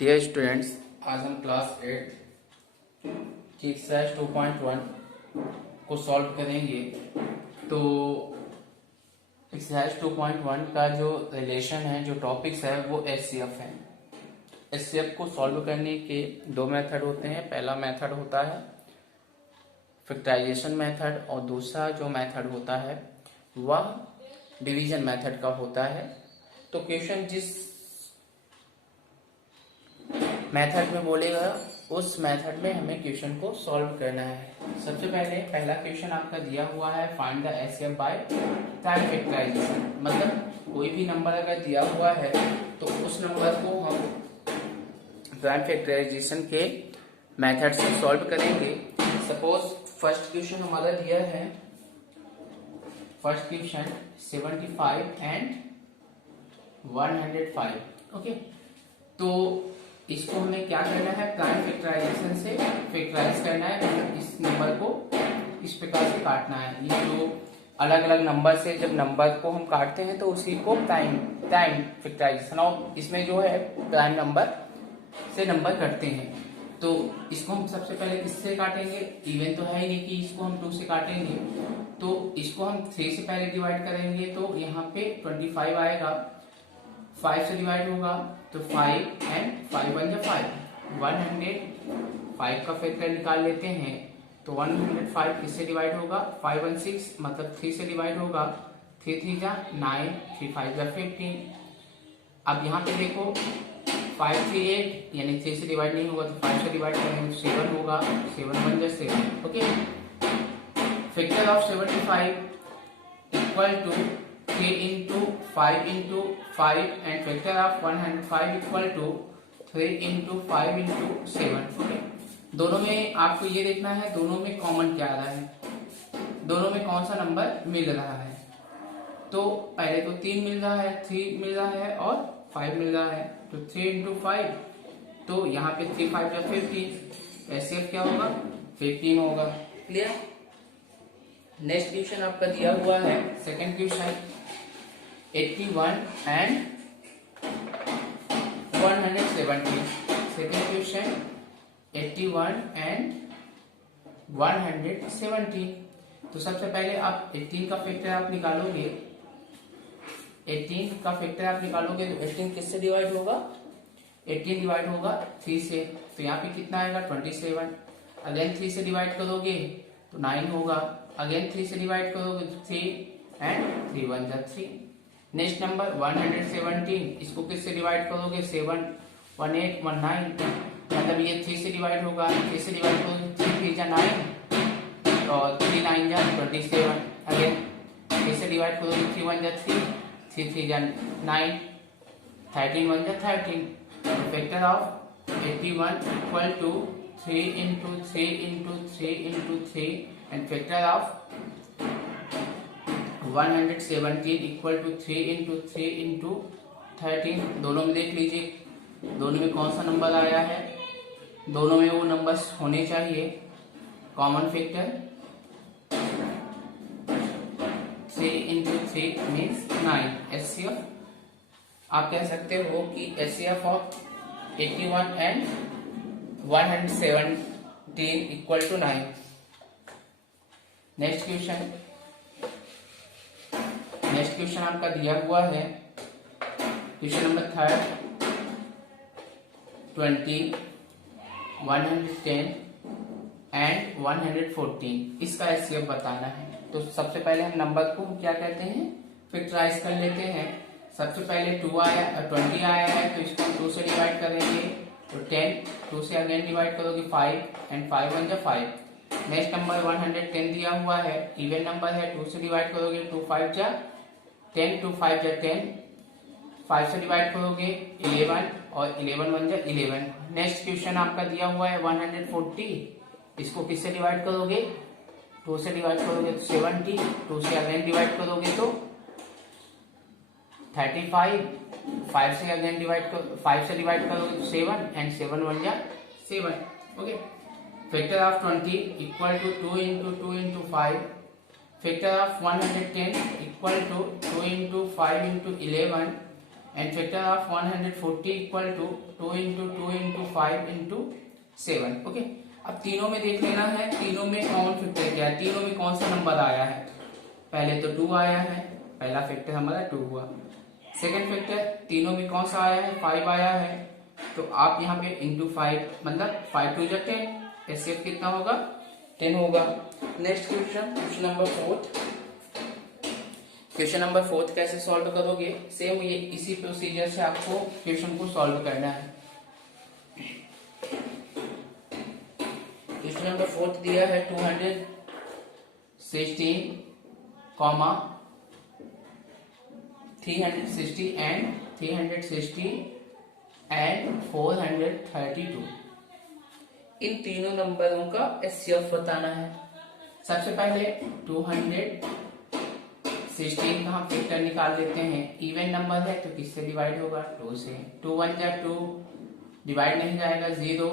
Dear students, आज हम class 8 की एक्सरसाइज 2.1 को सॉल्व करेंगे। तो एक्सरसाइज 2.1 का जो रिलेशन है, जो टॉपिक्स है, वो एचसीएफ है। एचसीएफ को सॉल्व करने के दो मेथड होते हैं। पहला मेथड होता है फैक्टराइजेशन मेथड और दूसरा जो मेथड होता है वह डिवीजन मेथड का होता है। तो क्वेश्चन जिस मेथड में बोलेगा उस मेथड में हमें क्वेश्चन को सॉल्व करना है। सबसे पहले पहला क्वेश्चन आपका दिया हुआ है, find the HCF by prime factorisation. मतलब कोई भी नंबर अगर दिया हुआ है तो उस नंबर को हम प्राइम फैक्टराइजेशन के मेथड से सॉल्व करेंगे। सपोज फर्स्ट क्वेश्चन हमारा दिया है, फर्स्ट क्वेश्चन 75 एंड 105। ओके, तो इसको हमें क्या करना है, प्राइम फैक्टराइजेशन से फैक्टराइज करना है। मतलब इस नंबर को इस प्रकार से काटना है। ये जो अलग अलग नंबर से जब नंबर को हम काटते हैं तो उसी को प्राइम फैक्टराइजेशन, और इसमें जो है प्राइम नंबर से नंबर कटते हैं। तो इसको हम सबसे पहले किससे काटेंगे, इवन तो है ही नहीं कि इसको हम 2 से काटेंगे। तो इसको हम 3 से पहले डिवाइड करेंगे तो यहाँ पे 25 आएगा, 5 से डिवाइड होगा तो 5 एंड 5 1 जा 5, 105 का फैक्टर निकाल लेते हैं। तो 105 किससे डिवाइड होगा, 5 1 6 मतलब 3 से डिवाइड होगा, 3 3 जा 9, 3 5 जा 15। अब यहाँ पे देखो 5 3 8 यानी 3 से डिवाइड नहीं होगा तो 5 से डिवाइड करेंगे 7 होगा, 7 1 जा 7। Okay, factor of 75 equal to 3 into 5 into 5 and factor of 105 equal to 3 into 5 into 7। Okay, दोनों में आपको ये देखना है दोनों में कॉमन क्या आ रहा है, दोनों में कौन सा नंबर मिल रहा है। तो पहले तो 3 मिल रहा है, 3 मिल रहा है और 5 मिल रहा है। तो 3 into 5 तो यहाँ पे 3 5 या 15, एचसीएफ क्या होगा, 15 होगा। क्लियर। नेक्स्ट क्वेश्चन आपका दिया हुआ है, second question 81 and 170। Second question 81 and 170। तो सबसे पहले आप 18 का फैक्टर आप निकालोगे, 18 का फैक्टर आप निकालोगे तो 18 किससे डिवाइड होगा, 18 डिवाइड होगा 3 से। तो यहाँ पे कितना आएगा 27। अगेन 3 से डिवाइड करोगे तो 9 होगा, अगेन 3 से डिवाइड करोगे तो 3 एंड 3 1 जा 3। नेक्स्ट नंबर 117, इसको किससे डिवाइड करोगे, 7 1 8 1 9, मतलब ये 3 से डिवाइड होगा, 3 से डिवाइड करोगे 3 3 जा 9 और 3 9 जा 27। अगेन 3 से डिवाइड करोगे 3 1 जा 3, 3 3 जा 9, 13 1 जा 13। Factor of 81 equal to 3 into 3 into 3 into 3 and factor of 117 equal to 3 into 3 into 13। दोनों में देख लीजिए दोनों में कौन सा नंबर आया है, दोनों में वो नंबर्स होने चाहिए। Common factor 3 into 3 means 9। HCF आप कह सकते हो कि HCF of 81 and 117 equal to 9। Next question आपका दिया हुआ है, क्वेश्चन नंबर 3, 20 110 एंड 114। इसका एचसीएफ बताना है। तो सबसे पहले हम नंबर को क्या कहते हैं, फैक्टराइज कर लेते हैं। सबसे पहले 20 आया है तो इसको 2 से डिवाइड करेंगे तो 10, 2 से अगेन डिवाइड करोगे 5 एंड 5 1 जा 5। नेक्स्ट नंबर 110 दिया हुआ है, इवन नंबर है, 2 से डिवाइड करोगे 2 5 जा 10, 2 5 जा 10, 5 से डिवाइड करोगे 11 और 11 1 जा 11। नेक्स्ट क्वेश्चन आपका दिया हुआ है 140, इसको किससे डिवाइड करोगे, 2 से डिवाइड करोगे तो 70, 2 से अगेन डिवाइड करोगे तो 35, 5 से अगेन डिवाइड 5 से डिवाइड करोगे तो 7 एंड 7 1 जा 7। Okay, factor of 20 equal to 2 into 2 into 5। Factor of 110 equal to 2 into 5 into 11 and factor of 140 equal to 2 into 2 into 5 into 7। Okay, अब तीनों में देख लेना है, तीनों में कॉमन फैक्टर क्या है, तीनों में कौन सा नंबर आया है। पहले तो 2 आया है, पहला फैक्टर हमारा 2 हुआ। सेकंड फैक्टर तीनों में कौन सा आया है, 5 आया है, तो आप यहाँ पे इंटू 5 मतलब 5 टू 10, ऐसे कितना होगा 10 होगा। Next question, question number 4। Question number 4 कैसे सॉल्व करोगे, सेम ये इसी प्रोसीजर से आपको क्वेश्चन को सॉल्व करना है। क्वेश्चन नंबर 4 दिया है 216, 360 एंड 360 एंड 432। इन तीनों नंबरों का एचसीएफ बताना है। सबसे पहले 216 का हम फैक्टर निकाल लेते हैं। इवन नंबर है तो किससे डिवाइड होगा, 2 से। 2 1 जा 2, डिवाइड नहीं जाएगा 0।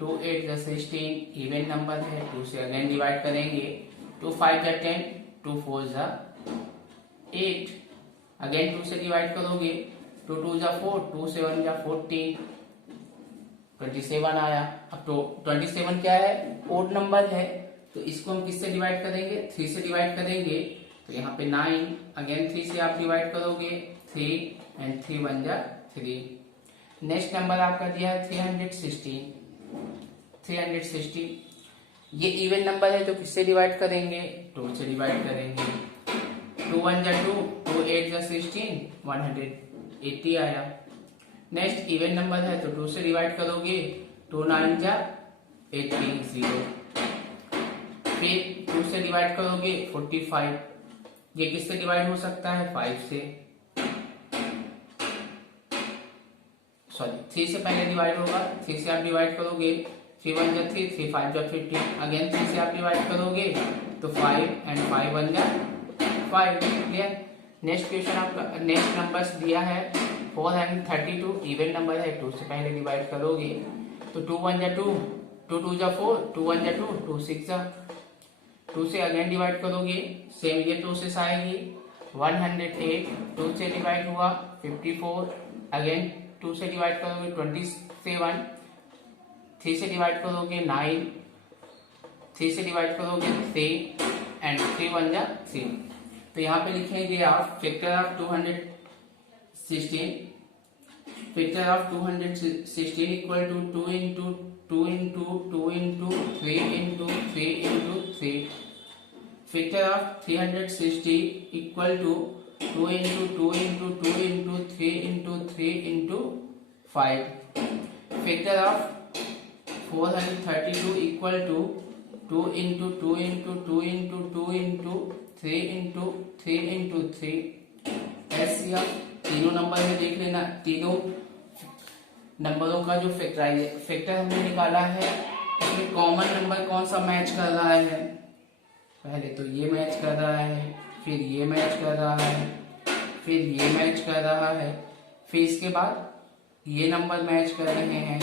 2 8 जा 16, इवन नंबर है, 2 से अगेन डिवाइड करेंगे। 2 5 जा 10, 2 4 जा 8, अगेन 2 से डिवाइड करोगे। 2 2 जा 4, 2 7 जा 14, 27 आया। अब तो 27 क्या है, ओड नंबर है, तो इसको हम किससे डिवाइड करेंगे, 3 से डिवाइड करेंगे। तो यहाँ पे 9, अगेन 3 से आप डिवाइड करोगे, 3 एंड 3 1 जा 3। नेक्स्ट नंबर आपका दिया है 360। ये इवन नंबर है तो किससे डिवाइड करेंगे, 2 से डिवाइड करेंगे। 2 1 जा 2, 2 8 जा 16, 180 आया। नेक्स्ट इवन नंबर है तो 2 से डिवाइड करोगे, 2 9 जा 18 0। फिर 2 से डिवाइड करोगे 45, ये किससे डिवाइड हो सकता है, 5 से, सॉरी 3 से पहले डिवाइड होगा। 3 से आप डिवाइड करोगे, 3 1 जा 3, 3 5 जा 15, अगेन 3 से आप डिवाइड करोगे तो 5 एंड 5 1 जा 5। क्लियर। नेक्स्ट क्वेश्चन आपका, नेक्स्ट नंबर्स दिया है 432, इवन नंबर है, 2 से पहले डिवाइड करोगे तो 2 1 जा 2, 2 2 जा 4, 2 1 जा 2, 2 6 जा 2 से अगेन डिवाइड करोगे, सेम ये प्रोसेस आएगी। 108, 2 से डिवाइड हुआ 54, अगेन 2 से डिवाइड करोगे 27, 3 से डिवाइड करोगे 9, 3 से डिवाइड करोगे 3 एंड 3 1 जा 3। तो यहाँ पे लिखेंगे आप factor of 216, factor of 216 equal to 2 into 2 into 2 into 3 into 3 into 3। Factor of 360 equal to 2 into 2 into 2 into 3 into 3 into 5। Factor of 432 equal to 2 into 2 into 2 into 2 into 3 into 3 into 3। HCF तीनों number में देख लेना, तीनों नंबरों का जो factor हमने निकाला है उसमें कॉमन नंबर कौन सा मैच कर रहा है। पहले तो ये मैच कर रहा है, फिर ये मैच कर रहा है, फिर ये मैच कर रहा है, फिर इसके बाद ये नंबर मैच कर रहे हैं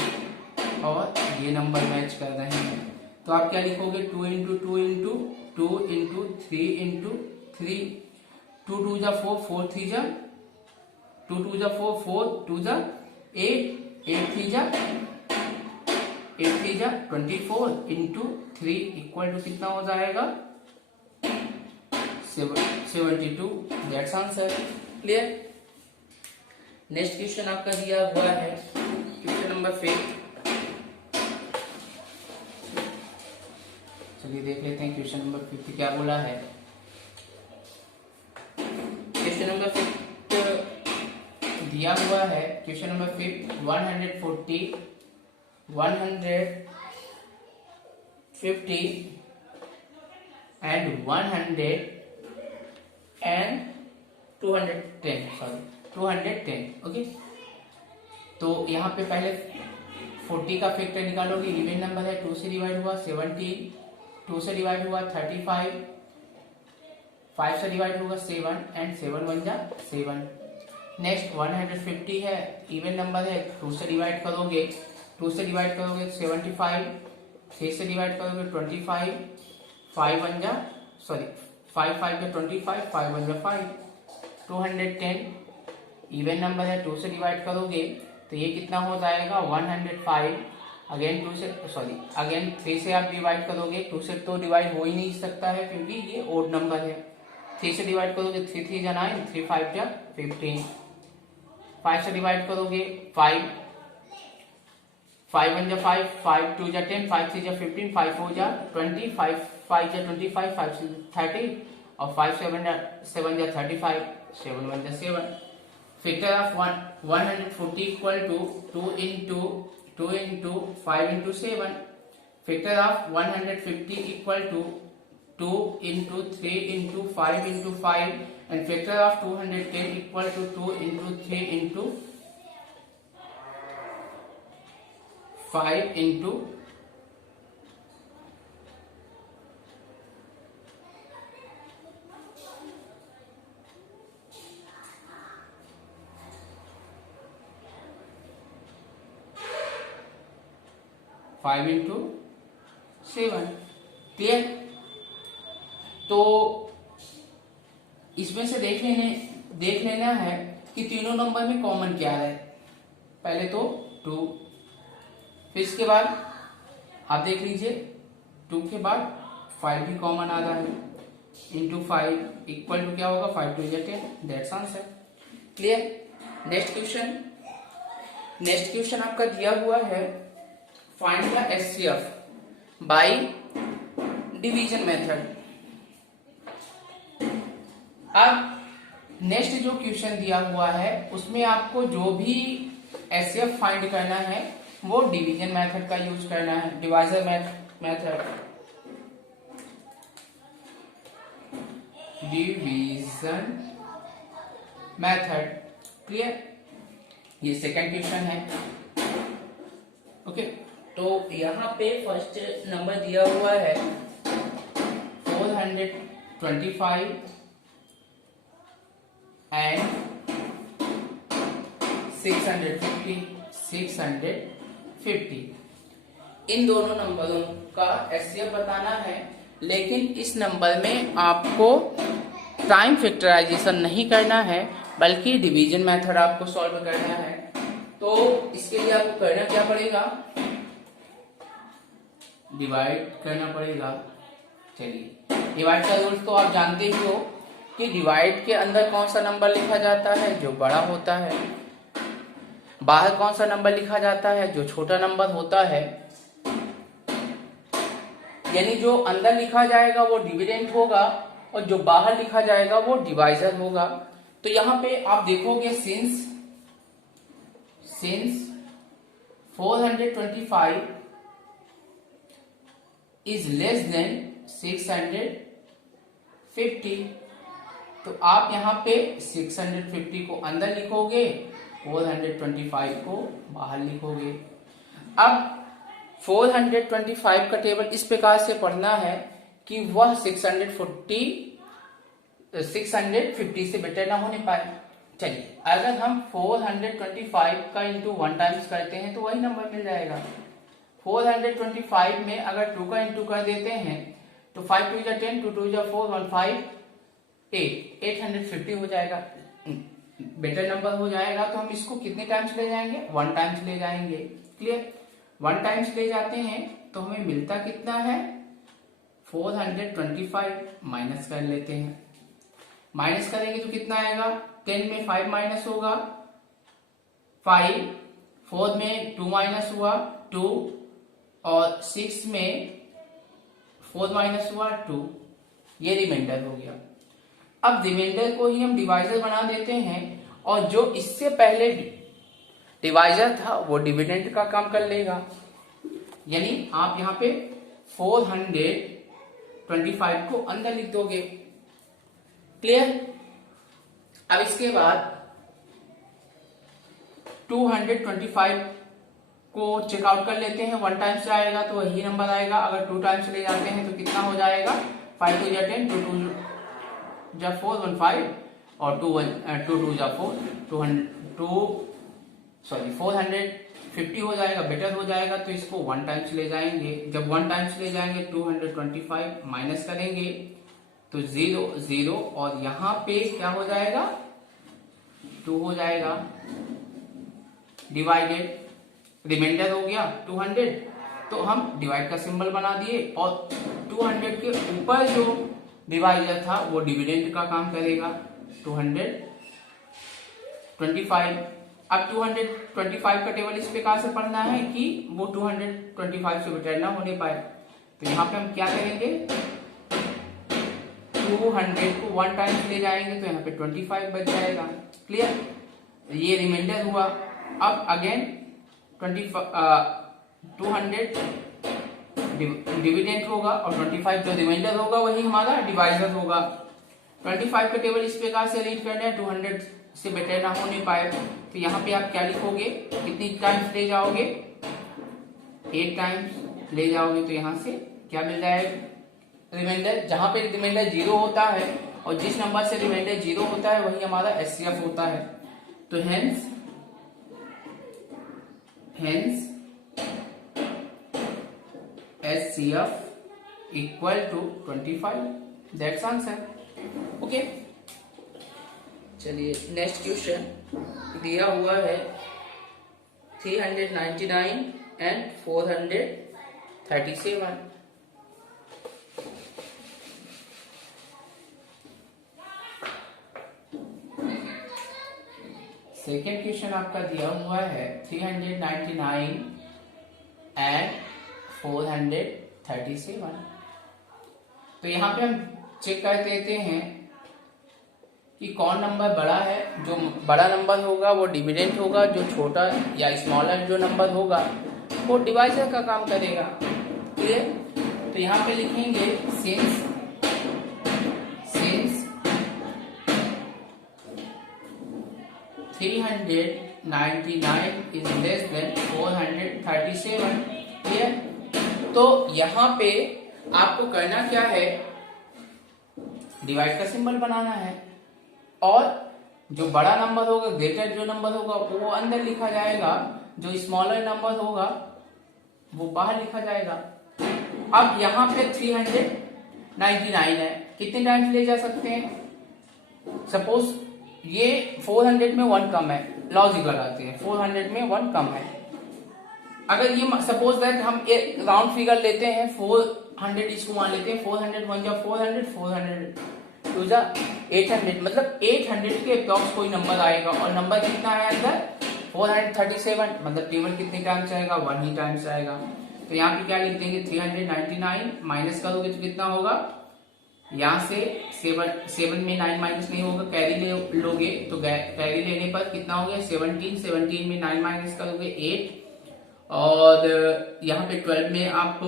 और ये नंबर मैच कर रहे हैं। तो आप क्या लिखोगे, 2 इंटू 2 इंटू 2 इंटू 3 इंटू 3। 2 2 जा 4, 4 3 जा 2 2 जा 4, 4 2 जा 8, 8 3 जा 24 इंटू 3 इक्वल टू कितना हो जाएगा, 72। That's answer. Clear. Next question आपका दिया हुआ है क्वेश्चन नंबर 5। चलिए देख लेते हैं क्वेश्चन नंबर 5 क्या बोला है। क्वेश्चन नंबर 5 दिया हुआ है, क्वेश्चन नंबर 5 140, 150 एंड 210। ओके, तो यहाँ पे पहले 40 का फैक्टर निकालोगे, इवन नंबर है, 2 से डिवाइड हुआ 17, 2 से डिवाइड हुआ 35, 5 से डिवाइड होगा 7 एंड 7 1 जा 7। नेक्स्ट 150 है, इवन नंबर है, 2 से डिवाइड करोगे, 2 से डिवाइड करोगे 75, 3 से डिवाइड करोगे 25, 5 1 जा 5 5 जा 25, 5 1 जा 5। 210 इवन नंबर है, 2 से डिवाइड करोगे तो ये कितना हो जाएगा 105। अगेन 2 से सॉरी अगेन 3 से आप डिवाइड करोगे, 2 से तो डिवाइड हो ही नहीं सकता है क्योंकि ये ओड नंबर है। 3 से डिवाइड करोगे 3 3 जा 9, 3 5 जा 15। 5 से डिवाइड करोगे 5 5 1 जा 5, 5 2 जा 10, 5 3 जा 15, 5 4 जा 20, 5 5 जा 25, 5 6 30 और 5 7 जा 35, 7 1 जा 7। Factor of 140 equal to 2 into 5 into 7. Factor of 150 equal to 2 into 3 into 5 into 5, and factor of 210 equal to 2 into 3 into 5 into 5 into 7। Clear? तो इसमें से देख लेना है कि तीनों नंबर में कॉमन क्या है। पहले तो 2, फिर इसके बाद आप देख लीजिए 2 के बाद 5 भी कॉमन आ रहा है, इंटू 5 इक्वल टू क्या होगा 5 2 10, that's answer. Clear? Next question आपका दिया हुआ है find the HCF by division method. अब नेक्स्ट जो क्वेश्चन दिया हुआ है उसमें आपको जो भी एचसीएफ फाइंड करना है वो डिवीजन मेथड का यूज करना है, divisor method. Division method. Clear? ये सेकंड क्वेश्चन है। ओके, तो यहाँ पे फर्स्ट नंबर दिया हुआ है 425 एंड 650। इन दोनों नंबरों का एचसीएफ बताना है, लेकिन इस नंबर में आपको टाइम फैक्टराइजेशन नहीं करना है बल्कि डिवीजन मेथड आपको सॉल्व करना है। तो इसके लिए आपको करना क्या पड़ेगा, डिवाइड करना पड़ेगा। चलिए, डिवाइड का रूल तो आप जानते ही हो कि डिवाइड के अंदर कौन सा नंबर लिखा जाता है जो बड़ा होता है, बाहर कौन सा नंबर लिखा जाता है जो छोटा नंबर होता है। यानी जो अंदर लिखा जाएगा वो डिविडेंड होगा और जो बाहर लिखा जाएगा वो डिवाइजर होगा। तो यहाँ पे आप देखोगे सिंस 425 इज लेस देन 650, तो आप यहाँ पे 650 को अंदर लिखोगे, 425 को बाहर लिखोगे। अब 425 का टेबल इस प्रकार से पढ़ना है कि वह 650 से बेटर ना होने पाए। चलिए, अगर हम 425 का इंटू 1 टाइम्स करते हैं तो वही नंबर मिल जाएगा। 425 में अगर 2 का इंटू कर देते हैं तो 5 2 जा 10, 2 2 जा 4, 1 5 8, 850 हो जाएगा, बेटर नंबर हो जाएगा। तो हम इसको कितने टाइम्स ले जाएंगे, 1 टाइम्स ले जाएंगे। क्लियर? 1 टाइम्स ले जाते हैं तो हमें मिलता कितना है 425, माइनस कर लेते हैं। माइनस करेंगे तो कितना आएगा, 10 में 5 माइनस होगा 5, 4 में 2 माइनस हुआ 2 और 6 में 4 माइनस हुआ 2, ये रिमाइंडर हो गया। अब रिमाइंडर को ही हम डिवाइजर बना देते हैं और जो इससे पहले डिवाइजर था वो डिविडेंड का काम कर लेगा। यानी आप यहाँ पे 425 को अंदर लिख दोगे। क्लियर? अब इसके बाद 225 को चेकआउट कर लेते हैं। 1 टाइम्स आएगा तो वही नंबर आएगा, अगर 2 टाइम्स ले जाते हैं तो कितना हो जाएगा 5 2 जा 10, 2 2 जा 4, 1 5 और 2 2 जा 4, 450 हो जाएगा, बेटर हो जाएगा। तो इसको 1 टाइम्स ले जाएंगे। जब 1 टाइम्स ले जाएंगे 225 माइनस करेंगे तो 0 0 और यहाँ पे क्या हो जाएगा 2 हो जाएगा, डिवाइडेड रिमाइंडर हो गया 200, तो हम डिवाइड का सिंबल बना दिए और 200 के ऊपर जो डिवाइडर था वो डिविडेंड का काम करेगा 225। अब 225 का टेबल इस प्रकार से पढ़ना है कि वो 225 से बेटर ना होने पाए, तो यहाँ पे हम क्या करेंगे, 200 को 1 टाइम्स ले जाएंगे तो यहाँ पे 25 बच जाएगा। क्लियर, ये रिमाइंडर हुआ। अब अगेन 200 डिविडेंड होगा और 25 जो रिमाइंडर होगा वही हमारा डिवाइजर होगा। 25 का टेबल इस प्रकार से रीड करना है, 200 से बेटर ना होने पाए, तो यहाँ पे आप क्या लिखोगे, कितनी टाइम्स ले जाओगे, 8 टाइम्स ले जाओगे, तो यहाँ से क्या मिल जाएगा रिमाइंडर। जहां पे रिमाइंडर 0 होता है और जिस नंबर से रिमाइंडर 0 होता है वही हमारा एचसीएफ होता है। तो hence HCF equal to 25, that's answer. Okay, चलिए नेक्स्ट क्वेश्चन दिया हुआ है 399 एंड 437। सेकेंड क्वेश्चन आपका दिया हुआ है 399 एंड 437। तो यहाँ पे हम चेक कर देते हैं कि कौन नंबर बड़ा है। जो बड़ा नंबर होगा वो डिविडेंड होगा, जो छोटा या स्मॉलर जो नंबर होगा वो डिवाइजर का काम करेगा। क्लियर, तो यहाँ पे लिखेंगे since 399 is less than 437। Clear, तो यहाँ पे आपको करना क्या है, डिवाइड का सिंबल बनाना है और जो बड़ा नंबर होगा, ग्रेटर जो नंबर होगा वो अंदर लिखा जाएगा, जो स्मॉलर नंबर होगा वो बाहर लिखा जाएगा। अब यहाँ पे 399 है, कितने टाइम्स ले जा सकते हैं, सपोज ये 400 में 1 कम है, लॉजिकल आते हैं, 400 में 1 कम है। अगर ये सपोज दैट हम एक राउंड फिगर लेते हैं, 400 इसको मान लेते हैं, 400 1 जा 400, 400 2 जा 800, मतलब 800 के अप्रॉक्स कोई नंबर आएगा और नंबर कितना है अंदर 437, मतलब टेबल कितने टाइम्स आएगा, 1 ही टाइम्स आएगा। तो यहाँ पे क्या लिख देंगे, 399 माइनस करोगे तो कितना होगा, यहाँ से 7 में 9 माइनस नहीं होगा, कैरी लोगे तो कैरी लेने पर कितना हो गया 17 में 9 माइनस करोगे 8, और यहाँ पे 12 में आप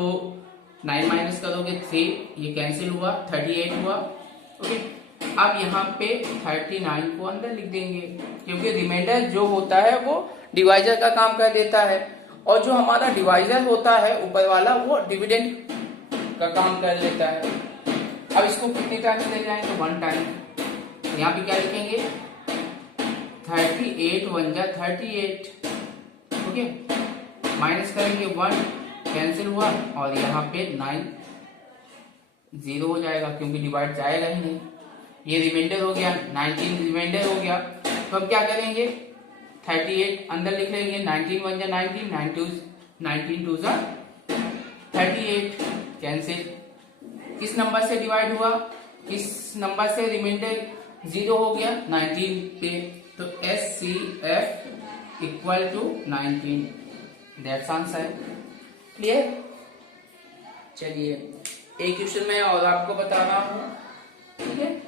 9 माइनस करोगे 3, ये कैंसिल हुआ, 38 हुआ। ओके, अब यहाँ पे 39 को अंदर लिख देंगे, क्योंकि रिमाइंडर जो होता है वो डिवाइजर का काम कर देता है और जो हमारा डिवाइजर होता है ऊपर वाला वो डिविडेंड का काम कर लेता है। अब इसको कितने टाइम्स ले जाएंगे, 1 टाइम। यहाँ पे क्या लिखेंगे, 38 1 जा 38, ओके, माइनस करेंगे 1, कैंसिल हुआ, और यहाँ पे 9 0 हो जाएगा क्योंकि डिवाइड जाएगा ही नहीं। ये रिमाइंडर हो गया, 19 रिमाइंडर हो गया। तो अब क्या करेंगे, 38 अंदर लिख लेंगे, 19 1 जा 19, 19 2 जा 38, कैंसिल। किस नंबर से डिवाइड हुआ, किस नंबर से रिमाइंडर 0 हो गया, 19 पे, तो HCF equal to 19, that's answer. Clear, चलिए एक क्वेश्चन मैं और आपको बता रहा हूं, ठीक है,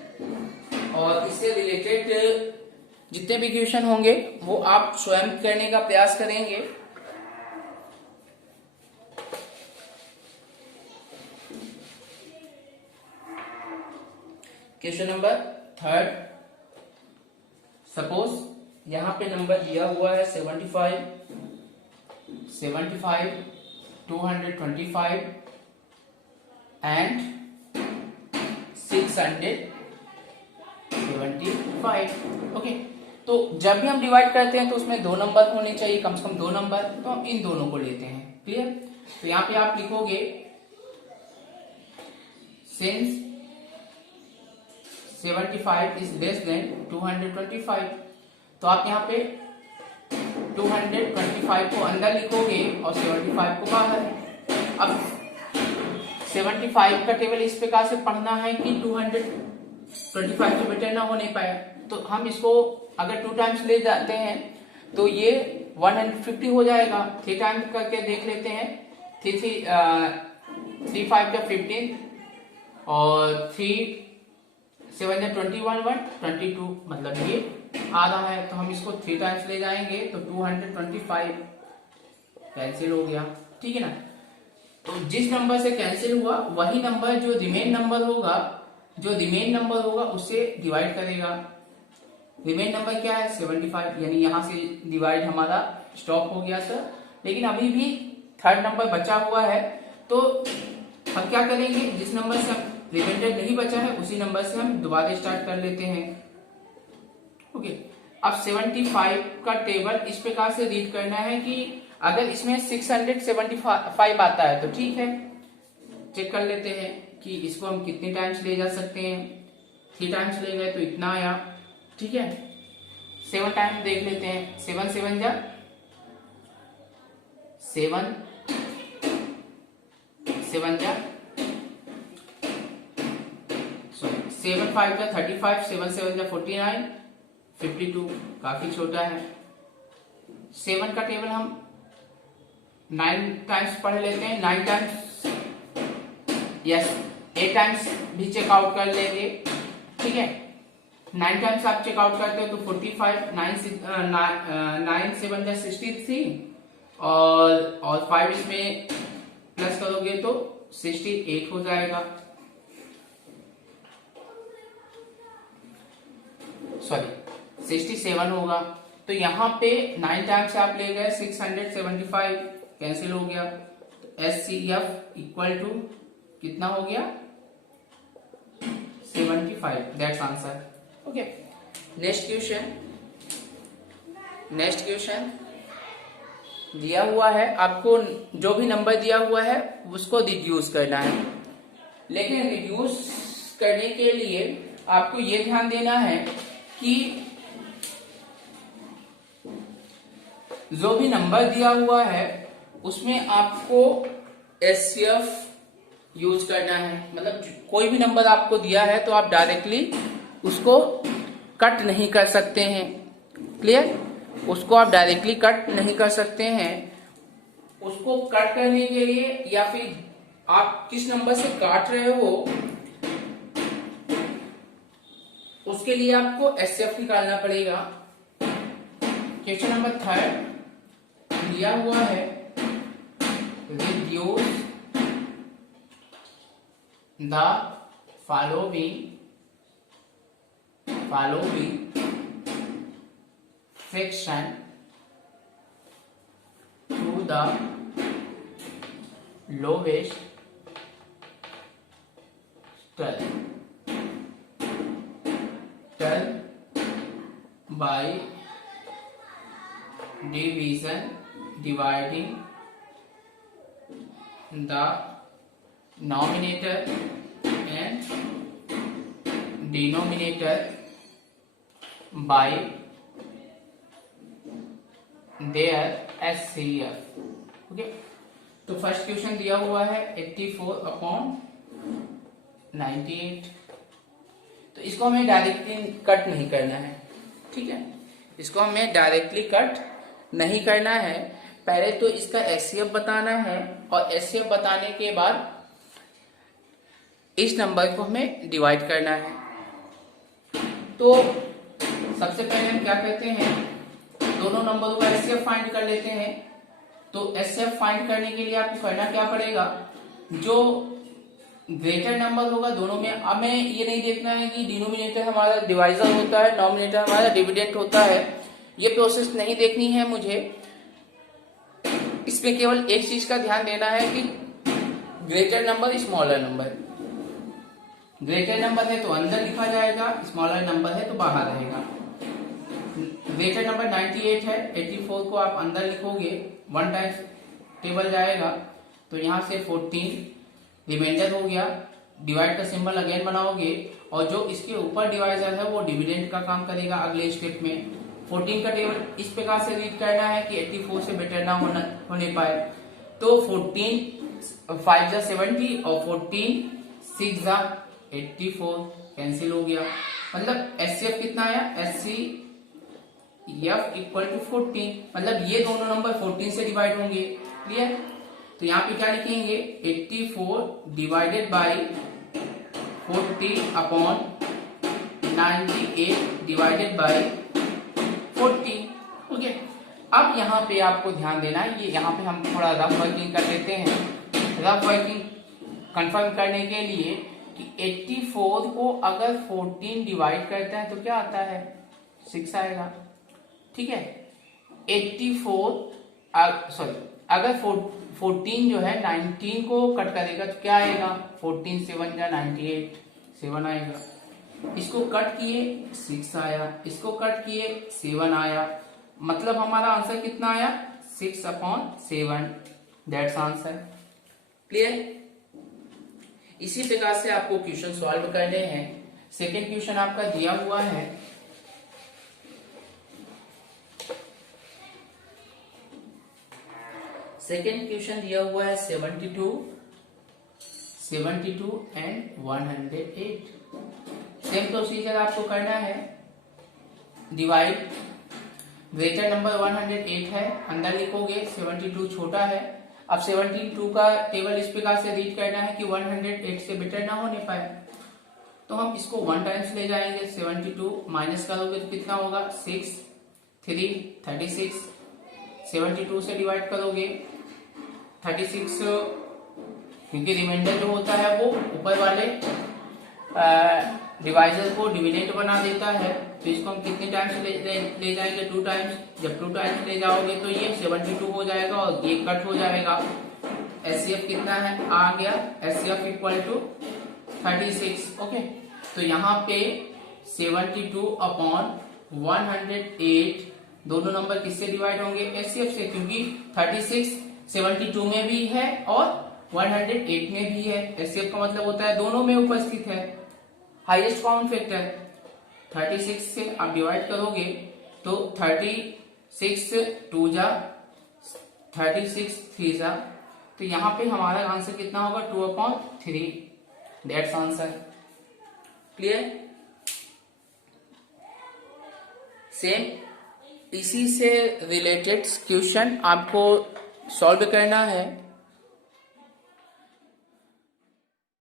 और इससे रिलेटेड जितने भी क्वेश्चन होंगे वो आप स्वयं करने का प्रयास करेंगे। क्वेश्चन नंबर 3, सपोज यहां पे नंबर दिया हुआ है 75 225 एंड 675। ओके, तो जब भी हम डिवाइड करते हैं तो उसमें 2 नंबर होने चाहिए, कम से कम 2 नंबर, तो हम इन दोनों को लेते हैं। क्लियर, तो यहाँ पे आप लिखोगे सिंस 75 is less than 225, तो आप यहाँ पे 225 को अंदर लिखोगे और 75 को बाहर। अब 75 का टेबल इस प्रकार से पढ़ना है कि 225 से बेटर ना हो नहीं पाए, तो हम इसको अगर 2 टाइम्स ले जाते हैं तो ये 150 हो जाएगा। 3 टाइम्स करके देख लेते हैं। 3 5 का 15 और 3 7 जा 21 22, मतलब ये आधा है, तो हम इसको 3 टाइम्स ले जाएंगे तो 225 कैंसिल हो गया। ठीक है ना। तो जिस नंबर से कैंसिल हुआ वही नंबर जो रिमेन नंबर होगा उससे डिवाइड करेगा। रिमेन नंबर क्या है 75, यानी यहां से डिवाइड हमारा स्टॉप हो गया सर। लेकिन अभी भी थर्ड नंबर बचा हुआ है, तो हम क्या करेंगे, जिस नंबर से रिमाइंडर नहीं बचा है उसी नंबर से हम दोबारा स्टार्ट कर लेते हैं। ओके। अब 75 का टेबल इस प्रकार से रीड करना है कि अगर इसमें 675 आता है तो ठीक है, चेक कर लेते हैं कि इसको हम कितने टाइम्स ले जा सकते हैं। 3 टाइम्स ले गए तो इतना आया। ठीक है, 7 टाइम्स देख लेते हैं। 7 7 जा 7 7 जा 7 5 का 35, 7 7 जा 49, 52 काफी छोटा है। 7 का टेबल हम 9 टाइम्स पढ़ लेते हैं। 9 टाइम्स यस 8 टाइम्स भी चेकआउट कर लेंगे। ठीक है, 9 टाइम्स आप चेकआउट करते हो तो 45, 9 7 जा 63 और 5 इसमें प्लस करोगे तो 68 हो जाएगा। सॉरी 67 होगा। तो यहाँ पे 9 टाइम्स आप ले गए 675 कैंसिल हो गया। तो SCF इक्वल टू कितना हो गया 75। That's answer. Okay, next question दिया हुआ है आपको, जो भी नंबर दिया हुआ है उसको रिड्यूस करना है। लेकिन रिड्यूस करने के लिए आपको ये ध्यान देना है कि जो भी नंबर दिया हुआ है उसमें आपको SCF यूज करना है। मतलब कोई भी नंबर आपको दिया है तो आप डायरेक्टली उसको कट नहीं कर सकते हैं। क्लियर? उसको आप डायरेक्टली कट नहीं कर सकते हैं। उसको कट करने के लिए या फिर आप किस नंबर से काट रहे हो उसके लिए आपको SCF निकालना पड़ेगा। क्वेश्चन नंबर 3 दिया हुआ है, reduce the following fraction to the lowest term by dividing the nominator and denominator by their SCF। Okay, तो फर्स्ट क्वेश्चन दिया हुआ है 84/98। तो इसको हमें डायरेक्टली कट नहीं करना है। ठीक है, इसको हमें डायरेक्टली कट नहीं करना है। पहले तो इसका SCF बताना है और SCF बताने के बाद इस नंबर को हमें डिवाइड करना है। तो सबसे पहले हम क्या करते हैं, दोनों नंबरों का SCF फाइंड कर लेते हैं। तो SCF फाइंड करने के लिए आपको करना क्या पड़ेगा, जो ग्रेटर नंबर होगा दोनों में। अब हमें ये नहीं देखना है कि डिनोमिनेटर हमारा डिवाइजर होता है, नॉमिनेटर हमारा डिविडेंड होता है। ये प्रोसेस नहीं देखनी है मुझे। इसमें केवल एक चीज का ध्यान देना है कि greater number smaller number, greater number है तो अंदर लिखा जाएगा, स्मॉलर नंबर है तो बाहर रहेगा। ग्रेटर नंबर 98 है, 84 को आप अंदर लिखोगे, 1 टाइम्स टेबल जाएगा तो यहाँ से 14 रिमाइंडर हो गया। डिवाइड का सिंबल अगेन बनाओगे और जो इसके ऊपर डिवाइजर है वो डिविडेंड का काम करेगा अगले स्टेप में। 14 का टेबल इस प्रकार से रीड करना है कि 84 से बेटर ना होने पाए। तो 14 5 जा 70 और 14 6 जा 84 कैंसिल हो गया। मतलब HCF कितना आया, HCF इक्वल टू 14, मतलब ये दोनों नंबर 14 से डिवाइड होंगे। क्लियर? तो यहाँ पे क्या लिखेंगे, 84 divided by 40 upon 98 divided by 40। Okay, अब यहाँ पे आपको ध्यान देना है, ये यहाँ पे हम थोड़ा रफ वर्किंग कर लेते हैं। रफ वर्किंग कंफर्म करने के लिए कि 84 को अगर 14 डिवाइड करते हैं तो क्या आता है, 6 आएगा। ठीक है, 84 सॉरी अगर 14 जो है 19 को कट करेगा तो क्या आएगा, 14 7 या 98 7 आएगा। इसको कट किए 6 आया, इसको कट किए 7 आया, मतलब हमारा आंसर कितना आया, 6/7। That's answer. क्लियर? इसी प्रकार से आपको क्वेश्चन सॉल्व करने हैं। सेकेंड क्वेश्चन आपका दिया हुआ है, सेकेंड क्वेश्चन दिया हुआ है 72 एंड 108। सेम प्रोसीजर आपको करना है। डिवाइड, ग्रेटर नंबर 108 है, अंदर लिखोगे 72 छोटा है। अब 72 का टेबल इस प्रकार से रीड करना है कि 108 से बेटर ना होने पाए, तो हम इसको 1 टाइम्स ले जाएंगे। 72 माइनस करोगे तो कितना होगा, 6 3 36। 72 से डिवाइड करोगे 36, क्योंकि रिमाइंडर जो होता है वो ऊपर वाले डिवाइजर को डिविडेंड बना देता है, तो इसको हम कितने टाइम्स ले जाएंगे, 2 टाइम्स। जब 2 टाइम्स ले जाओगे तो ये 72 हो जाएगा और ये कट हो जाएगा। HCF कितना है, आ गया, HCF इक्वल टू 36। ओके, तो यहाँ पे 72 अपॉन 108 दोनों नंबर किससे डिवाइड होंगे, HCF से, क्योंकि 36 72 में भी है और 108 में भी है। HCF का मतलब होता है दोनों में उपस्थित है, हाईएस्ट कॉमन फैक्टर। 36 से आप डिवाइड करोगे तो 36 2 जा 36 3 जा, तो यहाँ पे हमारा आंसर कितना होगा, 2/3। That's answer. क्लियर? सेम इसी से रिलेटेड क्वेश्चन आपको सॉल्व करना है।